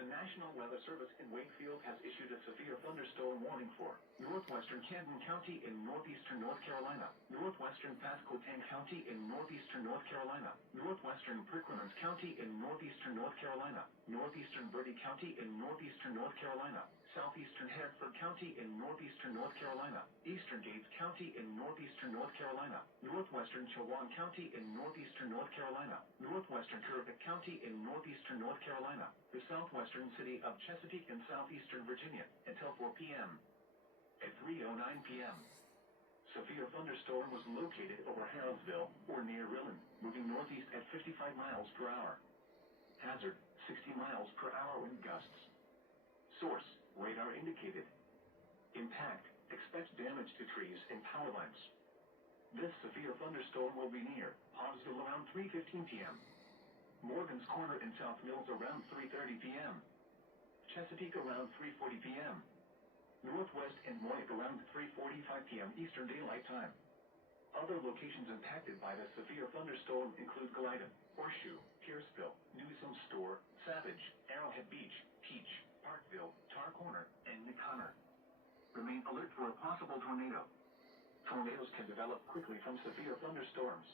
The National Weather Service in Wakefield has issued a severe thunderstorm warning for northwestern Camden County in northeastern North Carolina, northwestern Pasquotank County in northeastern North Carolina, northwestern Perquimans County in northeastern North Carolina, northeastern Bertie County in northeastern North Carolina, southeastern Hereford County in northeastern North Carolina, eastern Gates County in northeastern North Carolina, northwestern Chowan County in northeastern North Carolina, northwestern Kerrville County in northeastern North Carolina, the southwestern city of Chesapeake in southeastern Virginia, until 4 p.m. At 3:09 p.m. severe thunderstorm was located over Harrodsville, or near Rillen, moving northeast at 55 miles per hour. Hazard, 60 miles per hour wind gusts. Source, radar indicated. Impact, expect damage to trees and power lines. This severe thunderstorm will be near Hodgesville around 3:15 p.m. Morgan's Corner in South Mills around 3:30 p.m. Chesapeake around 3:40 p.m. Northwest and Moyoke around 3:45 p.m. Eastern Daylight Time. Other locations impacted by the severe thunderstorm include Glyden, Horseshoe, Pierceville, Newsome Store, Savage, Arrowhead Beach, Peach, Parkville, Tar Corner, and Nicanor. Remain alert for a possible tornado. Tornadoes can develop quickly from severe thunderstorms.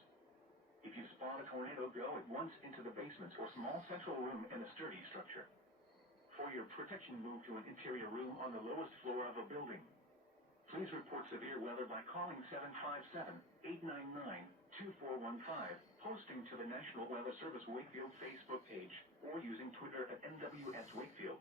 If you spot a tornado, go at once into the basements or small central room in a sturdy structure. For your protection, move to an interior room on the lowest floor of a building. Please report severe weather by calling 757-899-2415, posting to the National Weather Service Wakefield Facebook page, or using Twitter at NWS Wakefield.